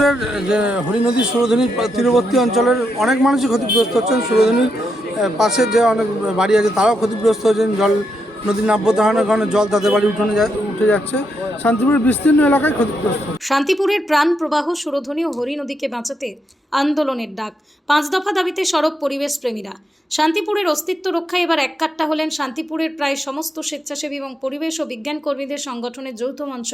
শান্তিপুরের যে হরি নদী সুরধনী তীরবর্তী অঞ্চলের অনেক মানুষই ক্ষতিগ্রস্ত হচ্ছেন। সুরধনীর পাশে যে অনেক বাড়ি আছে তারাও ক্ষতিগ্রস্ত হচ্ছেন। জল নদীর নাব্যতাহানের কারণে জল তাদের বাড়ি উঠে যাচ্ছে। শান্তিপুরের বিস্তীর্ণ এলাকায় ক্ষতিগ্রস্ত। শান্তিপুরের প্রাণ প্রবাহ সুরধনী ও হরি নদীকে বাঁচাতে আন্দোলনের ডাক। 5 দফা দাবিতে সরব পরিবেশ প্রেমীরা। শান্তিপুরের অস্তিত্ব রক্ষায় এবার এককাট্টা হলেন শান্তিপুরের প্রায় সমস্ত স্বেচ্ছাসেবী এবং পরিবেশ ও বিজ্ঞান কর্মীদের সংগঠনের যৌথ মঞ্চ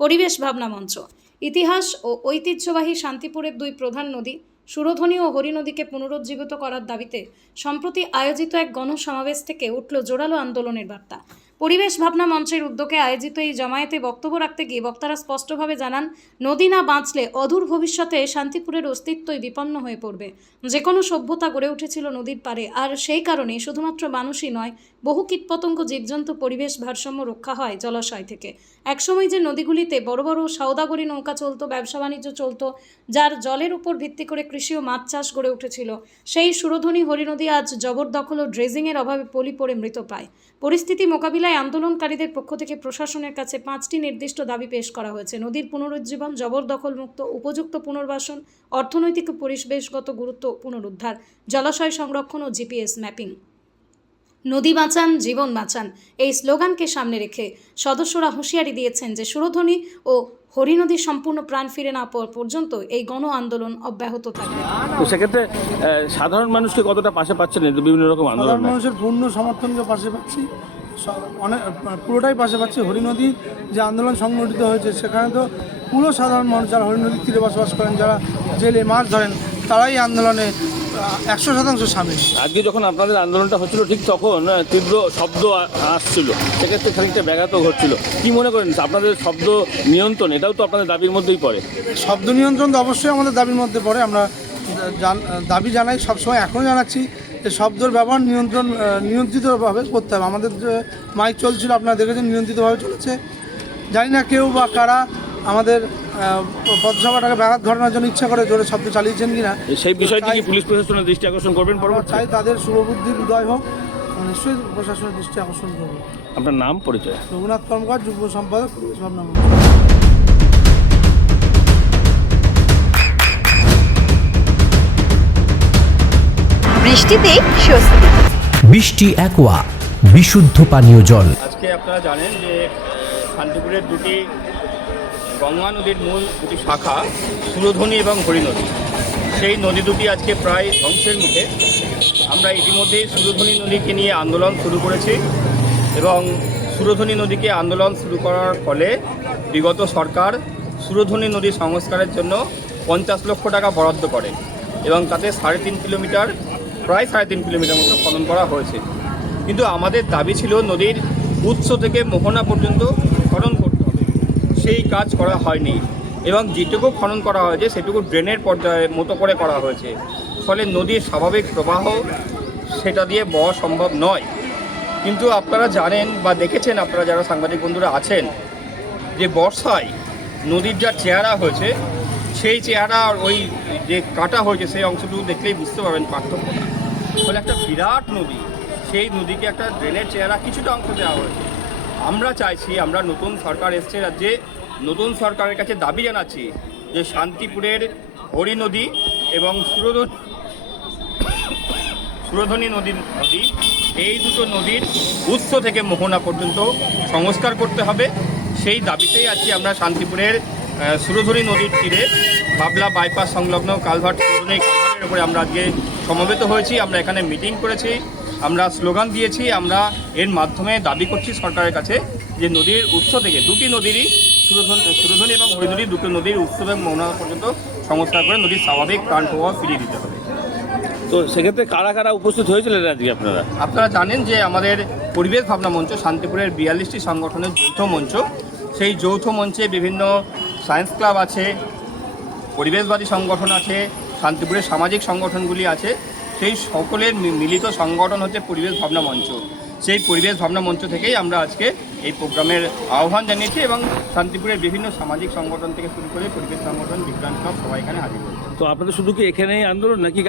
পরিবেশ ভাবনা মঞ্চ। ইতিহাস ও ঐতিহ্যবাহী শান্তিপুরের দুই প্রধান নদী সুরধনী ও হরি নদীকে পুনরুজ্জীবিত করার দাবিতে সম্প্রতি আয়োজিত এক গণসমাবেশ থেকে উঠল জোরালো আন্দোলনের বার্তা। পরিবেশ ভাবনা মঞ্চের উদ্যোগে আয়োজিত এই জমায়েতে বক্তব্য রাখতে গিয়ে বক্তারা স্পষ্টভাবে জানান, নদী না বাঁচলে অদূর ভবিষ্যতে শান্তিপুরের অস্তিত্বই বিপন্ন হয়ে পড়বে। যে কোনো সভ্যতা গড়ে উঠেছিল নদীর পাড়ে, আর সেই কারণে শুধুমাত্র মানুষই নয়, বহু কীটপতঙ্গ জীবজন্তু পরিবেশ ভারসাম্য রক্ষা হয় জলাশয় থেকে। একসময় যে নদীগুলিতে বড় বড় সওদাগরি নৌকা চলতো, ব্যবসা বাণিজ্য চলতো, যার জলের উপর ভিত্তি করে কৃষি ও মাছ চাষ গড়ে উঠেছিল, সেই সুরধনী হরি নদী আজ জবরদখল ও ড্রেজিংয়ের অভাবে পলি পড়ে মৃত পায়। পরিস্থিতি মোকাবিলায় আন্দোলনকারীদের পক্ষ থেকে প্রশাসনের কাছে 5টি নির্দিষ্ট দাবি পেশ করা হয়েছে। নদীর পুনরুজ্জীবন, জবরদখল মুক্ত, উপযুক্ত পুনর্বাসন, অর্থনৈতিক ও পরিবেশগত গুরুত্ব পুনরুদ্ধার, জলাশয় সংরক্ষণ ও জিপিএস ম্যাপিং। নদী বাঁচান, জীবন বাঁচান এই স্লোগানকে সামনে রেখে সদস্যরা হুঁশিয়ারি দিয়েছেন যে সুরধনী ও হরি নদীর সম্পূর্ণ প্রাণ ফিরে না পাওয়া পর্যন্ত এই গণ আন্দোলন অব্যাহত থাকবে। তো সেক্ষেত্রে সাধারণ মানুষকে কতটা পাশে পাচ্ছেন বিভিন্ন রকম আন্দোলন? সাধারণ মানুষের পূর্ণ সমর্থনকে পাশে পাচ্ছি, অনেক পুরোটাই পাশে পাচ্ছি। হরি নদীর যে আন্দোলন সংগঠিত হয়েছে সেখানে তো পুরো সাধারণ মানুষ যারা হরি নদীর তীরে বসবাস করেন, যারা জেলে মাছ ধরেন, তারাই আন্দোলনে 100% সামিল। আজকে যখন আপনাদের আন্দোলনটা হচ্ছিল ঠিক তখন তীব্র শব্দ আসছিল, সেক্ষেত্রে খানিকটা ব্যাঘাত ঘটছিল। কি মনে করেন আপনাদের শব্দ নিয়ন্ত্রণ এটাও তো আপনাদের দাবির মধ্যেই পড়ে? শব্দ নিয়ন্ত্রণ তো অবশ্যই আমাদের দাবির মধ্যে পড়ে। আমরা দাবি জানাই, সবসময় এখনও জানাচ্ছি যে শব্দের ব্যবহার নিয়ন্ত্রিতভাবে করতে হবে। আমাদের যে মাইক চলছিল আপনারা দেখেছেন, নিয়ন্ত্রিতভাবে চলেছে। জানি না কেউ বা কারা আমাদের পথসভাটাকে ব্যাঘাত ঘটানোর জন্য ইচ্ছা করে জোরে শব্দ চালিয়েছেন কিনা, সেই বিষয়টি কি পুলিশ প্রশাসনের দৃষ্টি আকর্ষণ করবেন পরবর্তী? চাই তাদের শুভবুদ্ধির উদয় হোক, নিশ্চয়ই প্রশাসনের দৃষ্টি আকর্ষণ করবে। আপনার নাম পরিচয়? রঘুনাথ কর্মকার, যুগ্ম সম্পাদক, পরিবেশ ভাবনা মঞ্চ। বৃষ্টিতে স্বস্তি। বৃষ্টি অ্যাকোয়া বিশুদ্ধ পানীয় জল। আজকে আপনারা জানেন যে শান্তিপুরের দুটি গঙ্গা নদীর মূল দুটি শাখা সুরধনী এবং হরি নদী, সেই নদী দুটি আজকে প্রায় ধ্বংসের মুখে। আমরা ইতিমধ্যেই সুরধনী নদীকে নিয়ে আন্দোলন শুরু করেছি এবং সুরধনী নদীকে আন্দোলন শুরু করার ফলে বিগত সরকার সুরধনী নদী সংস্কারের জন্য 50 লক্ষ টাকা বরাদ্দ করে এবং তাতে 3.5 কিলোমিটার প্রায় 3.5 কিলোমিটার মতো খনন করা হয়েছে। কিন্তু আমাদের দাবি ছিল নদীর উৎস থেকে মোহনা পর্যন্ত খনন করতে হবে, সেই কাজ করা হয়নি এবং যেটুকু খনন করা হয়েছে সেটুকু ড্রেনের পর্যায়ে মতো করে করা হয়েছে। ফলে নদীর স্বাভাবিক প্রবাহ সেটা দিয়ে বওয়া সম্ভব নয়। কিন্তু আপনারা জানেন বা দেখেছেন, আপনারা যারা সাংবাদিক বন্ধুরা আছেন, যে বর্ষায় নদীর যা চেহারা হয়েছে, সেই চেহারা আর ওই যে কাটা হয়েছে সেই অংশটুকু দেখলেই বুঝতে পারবেন পার্থক্যটা। ফলে একটা বিরাট নদী, সেই নদীকে একটা ড্রেনের চেহারা কিছুটা অংশ দেওয়া হয়েছে। আমরা চাইছি, আমরা নতুন সরকার এসছে রাজ্যে, নতুন সরকারের কাছে দাবি জানাচ্ছি যে শান্তিপুরের হরি নদী এবং সুরধনী নদী এই দুটো নদীর উৎস থেকে মোহনা পর্যন্ত সংস্কার করতে হবে। সেই দাবিতেই আজকে আমরা শান্তিপুরের সুরধনী নদীর তীরে বাবলা বাইপাস সংলগ্ন কালভার্ট সুরধনী কালভার্টের উপরে আমরা আজকে সমবেত হয়েছি। আমরা এখানে মিটিং করেছি, আমরা স্লোগান দিয়েছি। আমরা এর মাধ্যমে দাবি করছি সরকারের কাছে যে নদীর উৎস থেকে দুটি নদীরই সুরধনী এবং হরি নদী দুটো নদীর উৎস এবং মোহনা পর্যন্ত সংস্কার করে নদীর স্বাভাবিক প্রাণ প্রবাহ ফিরিয়ে দিতে হবে। তো সেক্ষেত্রে কারা কারা উপস্থিত হয়েছিলেন আজকে আপনারা? আপনারা জানেন যে আমাদের পরিবেশ ভাবনা মঞ্চ শান্তিপুরের 42টি সংগঠনের যৌথ মঞ্চ। সেই যৌথ মঞ্চে বিভিন্ন সায়েন্স ক্লাব আছে, পরিবেশবাদী সংগঠন আছে, শান্তিপুরের সামাজিক সংগঠনগুলি আছে। সেই সকলের মিলিত সংগঠন হচ্ছে পরিবেশ ভাবনা মঞ্চ। সেই পরিবেশ ভাবনা মঞ্চ থেকেই আমরা আজকে এই প্রোগ্রামের আহ্বান জানিয়েছি এবং শান্তিপুরের বিভিন্ন সামাজিক সংগঠন থেকে শুরু করে পরিবেশ সংগঠন, বিজ্ঞান ক্লাব সবাই এখানে হাজির হয়েছে। তো আপনাদের শুধু কি এখানেই আন্দোলন নাকি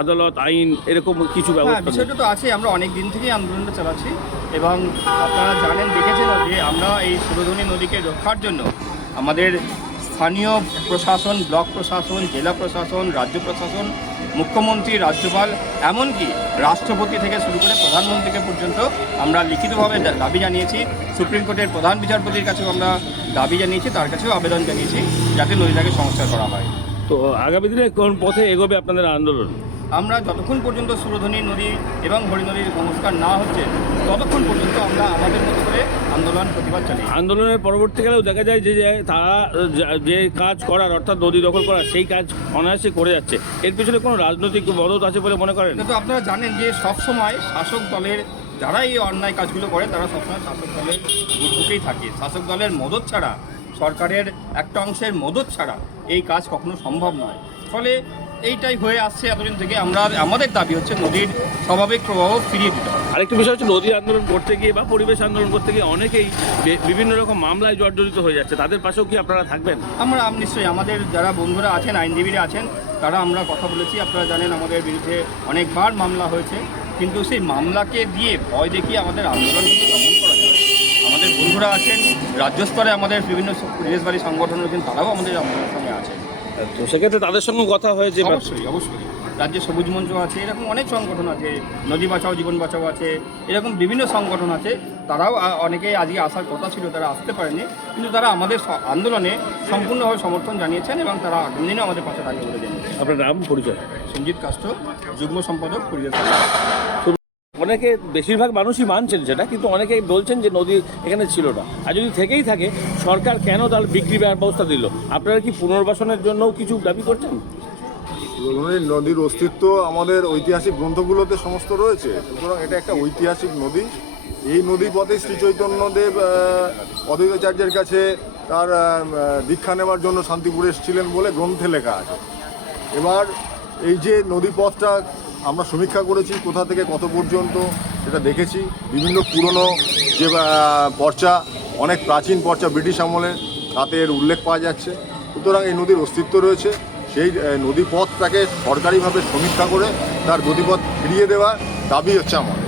আদালত, আইন এরকম কিছু ব্যবস্থা? বিষয়টা তো আছে, আমরা অনেক দিন থেকেই আন্দোলনটা চালাচ্ছি এবং আপনারা জানেন, দেখেছেন যে আমরা এই সুরধনী নদীকে রক্ষার জন্য আমাদের স্থানীয় প্রশাসন, ব্লক প্রশাসন, জেলা প্রশাসন, রাজ্য প্রশাসন, মুখ্যমন্ত্রী, রাজ্যপাল, এমনকি রাষ্ট্রপতি থেকে শুরু করে প্রধানমন্ত্রীকে পর্যন্ত আমরা লিখিতভাবে দাবি জানিয়েছি। সুপ্রিম কোর্টের প্রধান বিচারপতির কাছেও আমরা দাবি জানিয়েছি, তার কাছেও আবেদন জানিয়েছি যাতে নদীটাকে সংস্কার করা হয়। তো আগামী দিনে কোন পথে এগোবে আপনাদের আন্দোলন? আমরা যতক্ষণ পর্যন্ত সুরধনী নদী এবং হরি নদীর সংস্কার না হচ্ছে ততক্ষণ পর্যন্ত আমরা আমাদের মতো করে আন্দোলন প্রতিবাদ চালিয়ে যাবো। আন্দোলনের পরবর্তীকালেও দেখা যায় যে তারা যে কাজ করার, অর্থাৎ নদী দখল করার, সেই কাজ অনায়াসে করে যাচ্ছে। এর পিছনে কোনো রাজনৈতিক মদত আছে বলে মনে করেন? কিন্তু আপনারা জানেন যে সবসময় শাসক দলের যারা এই অন্যায় কাজগুলো করে তারা সবসময় শাসক দলের বুদ্বুকেই থাকে। শাসক দলের মদত ছাড়া, সরকারের একটা অংশের মদত ছাড়া এই কাজ কখনো সম্ভব নয়। ফলে এইটাই হয়ে আসছে এতদিন থেকে। আমাদের দাবি হচ্ছে নদীর স্বাভাবিক প্রবাহ ফিরিয়ে দিতে হবে। আরেকটি বিষয় হচ্ছে, নদী আন্দোলন করতে গিয়ে বা পরিবেশ আন্দোলন করতে গিয়ে অনেকেই বিভিন্ন রকম মামলায় জর্জরিত হয়ে যাচ্ছে। তাদের পাশেও কি আপনারা থাকবেন? আমরা নিশ্চয়ই, আমাদের যারা বন্ধুরা আছেন, আইনজীবীরা আছেন, তারা আমরা কথা বলেছি। আপনারা জানেন আমাদের বিরুদ্ধে অনেকবার মামলা হয়েছে, কিন্তু সেই মামলাকে দিয়ে ভয় দেখিয়ে আমাদের আন্দোলন কিন্তু দমন করা যাবে। আমাদের বন্ধুরা আছেন রাজ্য স্তরে, আমাদের বিভিন্ন পরিবেশবাদী সংগঠন আছেন, তারাও আমাদের আন্দোলনের সঙ্গে আছেন। তো সেক্ষেত্রে তাদের সঙ্গে কথা হয়েছে? অবশ্যই অবশ্যই। রাজ্যে সবুজ মঞ্চ আছে, এরকম অনেক সংগঠন আছে, নদী বাঁচাও জীবন বাঁচাও আছে, এরকম বিভিন্ন সংগঠন আছে। তারাও অনেকেই আজকে আসার কথা ছিল, তারা আসতে পারেনি, কিন্তু তারা আমাদের আন্দোলনে সম্পূর্ণভাবে সমর্থন জানিয়েছেন এবং তারা আগামী দিনে আমাদের পাশে থাকবে বলে জানিয়েছেন। আপনার নাম, পরিচয়? সঞ্জিত কাষ্ট, যুগ্ম সম্পাদক, পরিবেশ। অনেকে, বেশিরভাগ মানুষই মানছেন সেটা, কিন্তু অনেকেই বলছেন যে নদী এখানে ছিল না, আর যদি থেকেই থাকে সরকার কেন তার বিক্রি ব্যবস্থা দিল? আপনারা কি পুনর্বাসনের জন্যও কিছু দাবি করছেন? নদীর অস্তিত্ব আমাদের ঐতিহাসিক গ্রন্থগুলোতে সমস্ত রয়েছে, সুতরাং এটা একটা ঐতিহাসিক নদী। এই নদী পথে শ্রী চৈতন্যদেব অদ্বৈতাচার্যের কাছে তার দীক্ষা নেওয়ার জন্য শান্তিপুরে এসেছিলেন বলে গ্রন্থে লেখা আছে। এবার এই যে নদী পথটা আমরা সমীক্ষা করেছি, কোথা থেকে কত পর্যন্ত সেটা দেখেছি। বিভিন্ন পুরনো যে পর্চা, অনেক প্রাচীন পর্চা ব্রিটিশ আমলের, তাতে এর উল্লেখ পাওয়া যাচ্ছে। সুতরাং এই নদীর অস্তিত্ব রয়েছে। সেই নদীপথটাকে সরকারিভাবে সমীক্ষা করে তার গতিপথ ফিরিয়ে দেওয়ার দাবি হচ্ছে আমাদের।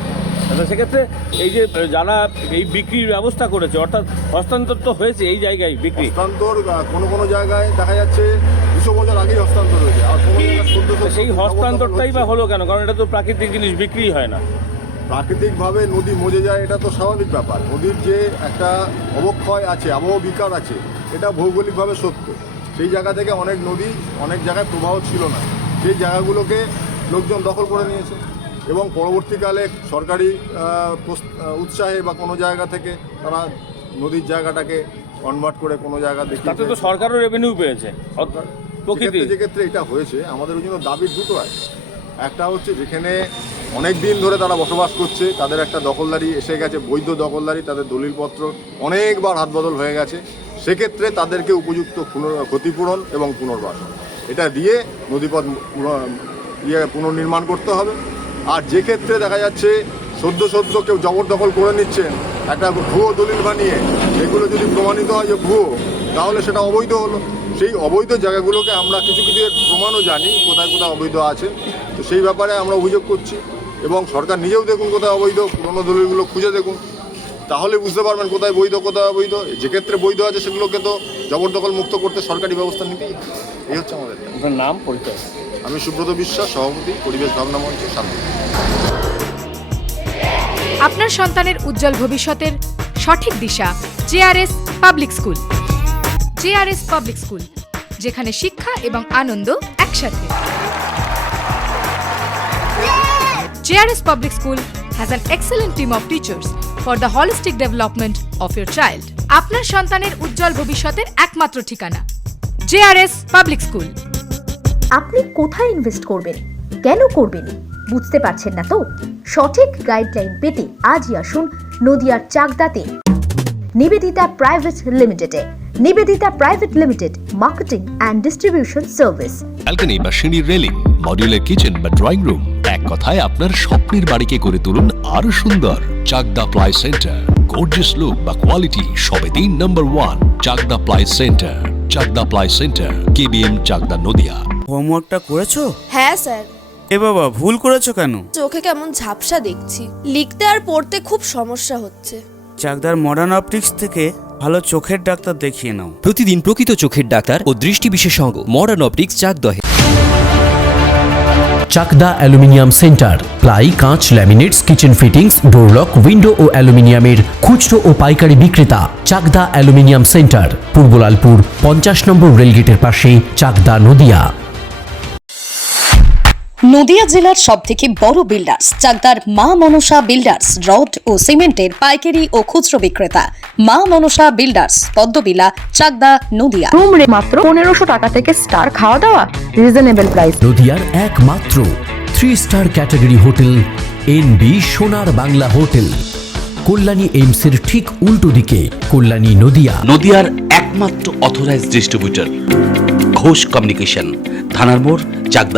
আচ্ছা, সেক্ষেত্রে এই যে যারা এই বিক্রির ব্যবস্থা করেছে, অর্থাৎ হস্তান্তর তো হয়েছে এই জায়গায় বিক্রি, হস্তান্তর কোনো জায়গায় দেখা যাচ্ছে 200 বছর আগেই হস্তান্তর হয়েছে, আর কোনো জায়গায় 1400। সেই হস্তান্তরটাই বা হলো কেন? কারণ এটা তো প্রাকৃতিক জিনিস, বিক্রি হয় না। প্রাকৃতিকভাবে নদী মজে যায়, এটা তো স্বাভাবিক ব্যাপার। নদীর যে একটা অবক্ষয় আছে, আবহ বিকার আছে, এটা ভৌগোলিকভাবে সত্য। সেই জায়গা থেকে অনেক নদী অনেক জায়গায় প্রবাহ ছিল না, সেই জায়গাগুলোকে লোকজন দখল করে নিয়েছে এবং পরবর্তীকালে সরকারি উৎসাহে বা কোনো জায়গা থেকে তারা নদীর জায়গাটাকে কনভার্ট করে কোনো জায়গা দেখে, তাতে তো সরকারও রেভিনিউ পেয়েছে। যে ক্ষেত্রে এটা হয়েছে, আমাদের ওই জন্য দাবি দুটো আছে। একটা হচ্ছে যেখানে অনেক দিন ধরে তারা বসবাস করছে, তাদের একটা দখলদারি এসে গেছে, বৈধ দখলদারি, তাদের দলিলপত্র অনেকবার হাতবদল হয়ে গেছে, সেক্ষেত্রে তাদেরকে উপযুক্ত ক্ষতিপূরণ এবং পুনর্বাসন এটা দিয়ে নদীপথ পুনর্নির্মাণ করতে হবে। আর যে ক্ষেত্রে দেখা যাচ্ছে সদ্য কেউ জবরদখল করে নিচ্ছেন একটা ভুয়ো দলিল বানিয়ে, এগুলো যদি প্রমাণিত হয় যে ভুয়ো, তাহলে সেটা অবৈধ হলো। সেই অবৈধ জায়গাগুলোকে আমরা কিছু এর প্রমাণও জানি কোথায় কোথায় অবৈধ আছে, তো সেই ব্যাপারে আমরা অভিযোগ করছি। এবং সরকার নিজেও দেখুন কোথায় অবৈধ, পুরোনো দলিলগুলো খুঁজে দেখুন, তাহলে বুঝতে পারবেন কোথায় বৈধ কোথায় অবৈধ। যে ক্ষেত্রে বৈধ আছে সেগুলোকে তো জবরদখল মুক্ত করতে সরকারি ব্যবস্থা নিতেই। এই হচ্ছে আমাদের। আপনার নাম, পরিচয়? আমি সুব্রত বিশ্বাস, সভাপতি, পরিবেশ ভাবনা মঞ্চ, শান্তি। আপনার সন্তানের উজ্জ্বল ভবিষ্যতের সঠিক দিশা JRS public school. JRS public school, যেখানে শিক্ষা এবং আনন্দ একসাথে। JRS public school has an excellent team of teachers for the holistic development of your child. আপনার সন্তানের উজ্জ্বল ভবিষ্যতের একমাত্র ঠিকানা জেআরএস পাবলিক স্কুল। আপনি কোথায় ইনভেস্ট করবেন, কেন করবেন বুঝতে পারছেন না তো? সঠিক গাইডলাইন পেতে আজই আসুন নদিয়ার চাকদাতে নিবেদিতা প্রাইভেট লিমিটেডে। Nivedita private limited, marketing and distribution service. Balcony বা সিঁড়ির রেলিং, মডিউলার কিচেন বা ড্রয়িং রুম, এক কথায় আপনার স্বপ্নের বাড়িকে করে তুলুন আরো সুন্দর। Chakdaha ply centre, gorgeous look বা কোয়ালিটি সবে 3 নম্বর 1 Chakdaha ply centre. Chakdaha ply centre, KBM, Chakdaha, Nadia. হোমওয়ার্কটা করেছো? হ্যাঁ স্যার। এ বাবা, ভুল করেছো কেন? চোখে কেমন ঝাপসা দেখছি, লিখতে আর পড়তে খুব সমস্যা হচ্ছে। চাকদার মডার্ন অপটিক্স থেকে ভালো চোখের ডাক্তার দেখিয়ে নাও। প্রতিদিন প্রকৃত চোখের ডাক্তার ও দৃষ্টি বিশেষজ্ঞ মডার্ন অপটিক্স চাকদহে। চাকদা অ্যালুমিনিয়াম সেন্টার, প্লাই, কাঁচ, laminates, kitchen fittings, door lock, window ও অ্যালুমিনিয়ামের খুচরো ও পাইকারি বিক্রেতা। চাকদা অ্যালুমিনিয়াম সেন্টার, পূর্ব লালপুর 50 নম্বর রেলগেটের পাশে, চাকদা, নদিয়া। নদিয়া জেলার সবথেকে বড় বিল্ডার্স চাকদার মা মনসা বিল্ডার্স, রড ও সিমেন্টের পাইকারি ও খুচরো বিক্রেতা। মা মনসা বিল্ডার্স, পদ্মবিলা, চাকদা, নদিয়া। রুম রে মাত্র 1500 টাকা থেকে স্টার, খাওয়া দাওয়া রিজনেবল প্রাইস। নদিয়ার একমাত্র 3 স্টার ক্যাটাগরি হোটেল এনবি সোনার বাংলা হোটেল, কল্যাণী এইমসের ঠিক উল্টো দিকে, কল্যাণী, নদিয়া। নদিয়ার একমাত্র অথরাইজড ডিস্ট্রিবিউটর ঘোষ কমিউনিকেশন, থানার মোড়, চাকদা,